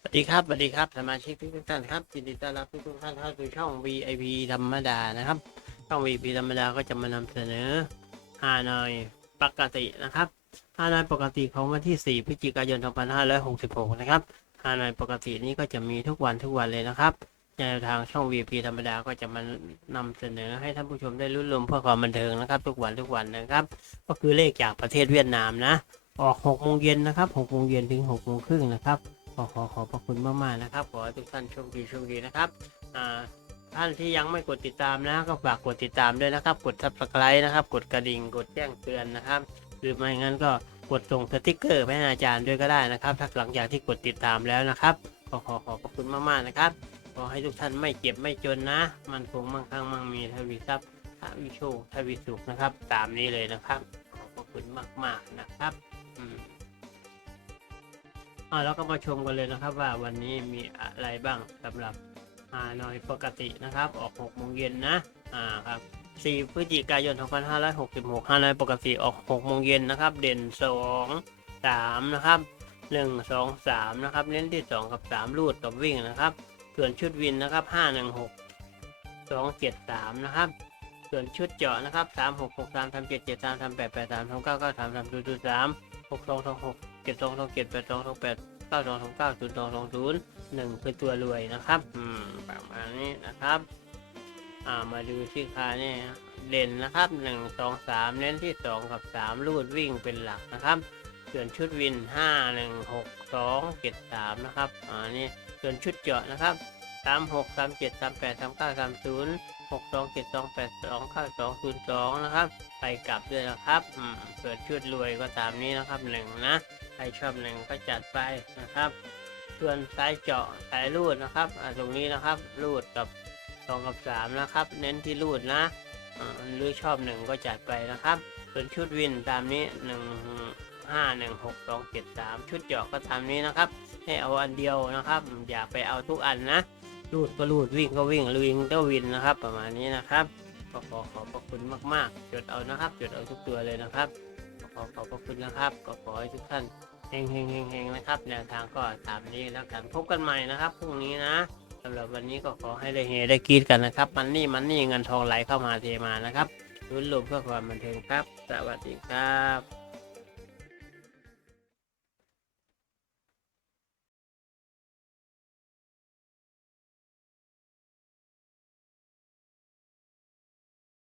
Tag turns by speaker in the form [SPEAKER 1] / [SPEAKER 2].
[SPEAKER 1] สวัสดีครับสวัสดีครับสมาชิกทุกท่านครับยินดีต้อนรับทุกท่านเข้าสู่ช่อง VIP ธรรมดานะครับ ช่อง VIP ธรรมดาก็จะมานำเสนอฮานอยปกตินะครับฮานอยปกติของวันที่ 4 พฤศจิกายน 2566 นะครับฮานอยปกตินี้ก็จะมีทุกวันทุกวันเลยนะครับในทางช่อง VIP ธรรมดาก็จะมานำเสนอให้ท่านผู้ชมได้รุ่นรวมเพื่อความบันเทิงนะครับ ทุกวันทุกวันนะครับ ก็คือเลขจากประเทศเวียดนามนะ ออก6โมงเย็นนะครับ6โมงเย็นถึง6โมงครึ่งนะครับ อขอขอบพระคุณมากๆนะครับ ขอให้ทุกท่านโชคดีโชคดีนะครับอ่าท่านที่ยังไม่กดติดตามนะ ก็ฝากกดติดตามด้วยนะครับ กด subscribe นะครับ กดกระดิ่งกดแจ้งเตือนนะครับหรือไม่งั้นก็กดส่งสติกเกอร์ไปให้อาจารย์ด้วยก็ได้นะครับ ถ้าหลังจากที่กดติดตามแล้วนะครับขอขอขอบพระคุณมากๆนะครับขอให้ทุกท่านไม่เจ็บไม่จนนะ มันคงมั่งคั่งมั่งมีทวีทรัพย์ทวีโชคทวีสุขนะครับ ตามนี้เลยนะครับ ขอบพระคุณมากๆนะครับ อืม อ่าแล้วก็มาชมกันเลยนะครับว่าวันนี้มีอะไรบ้างสำหรับฮานอยปกตินะครับ ออก6โมงเย็นนะอ่าครับ4พฤศจิกายน 2566ฮานอยปกติออก6โมงเย็นนะครับ เด่น 2 3 นะครับ 1 2 3 นะครับ เน้นที่ 2 กับ 3 รูดกับวิ่งนะครับ ส่วนชุดวินนะครับ 516 2 7 3 นะครับ ส่วนชุดเจาะนะครับ 3 6 6 3 3 7 7 3 3 8 8 3 3 9 9 3 3 0 0 3 6 2 2 6เจ็ดสองสองเจ็ดแปดสองสองแปดเก้าสองสองเก้าศูนย์สองสองศูนย์หนึ่งคือตัวรวยนะครับอืมประมาณนี้นะครับอ่ามาดูที่คาเนี่ยเด่นนะครับหนึ่งสองสามเน้นที่สองกับสามลูดวิ่งเป็นหลักนะครับส่วนชุดวินห้าหนึ่งหกสองเจ็ดสามนะครับอ่านี่ส่วนชุดเจาะนะครับ สามหกสามเจ็ดสามแปดสามเก้าสามศูนย์หกสองเจ็ดสองแปดสองเก้าสองศูนย์สองนะครับ ไปกลับด้วยนะครับอืมส่วนชุดรวยก็ตามนี้นะครับหนึ่งนะ ใครชอบหนึ่งก็จัดไปนะครับส่วนสายเจาะสายรูดนะครับอ่าตรงนี้นะครับรูดกับสองกับสามนะครับ เน้นที่รูดนะหรือชอบหนึ่งก็จัดไปนะครับ ส่วนชุดวินตามนี้หนึ่งห้าหนึ่งหกสองเจ็ดสามชุดเจาะก็ตามนี้นะครับ ให้เอาอันเดียวนะครับ อย่าไปเอาทุกอันนะ รูดก็รูดวิ่งก็วิ่งวิ่งก็วินนะครับ ประมาณนี้นะครับก็ขอขอบพระคุณมากๆ จดเอานะครับ จดเอาทุกตัวเลยนะครับขอขอบพระคุณนะครับ ก็ขอให้ทุกท่านเฮงเฮงเฮงเฮงนะครับ แนวทางก็ตามนี้แล้วกันพบกันใหม่นะครับพรุ่งนี้นะสำหรับวันนี้ก็ขอให้ได้เฮได้กรีดกันนะครับ มันนี่มันนี่เงินทองไหลเข้ามาเทมานะครับรุ้นรวมเพื่อความบันเทิงครับ สวัสดีครับ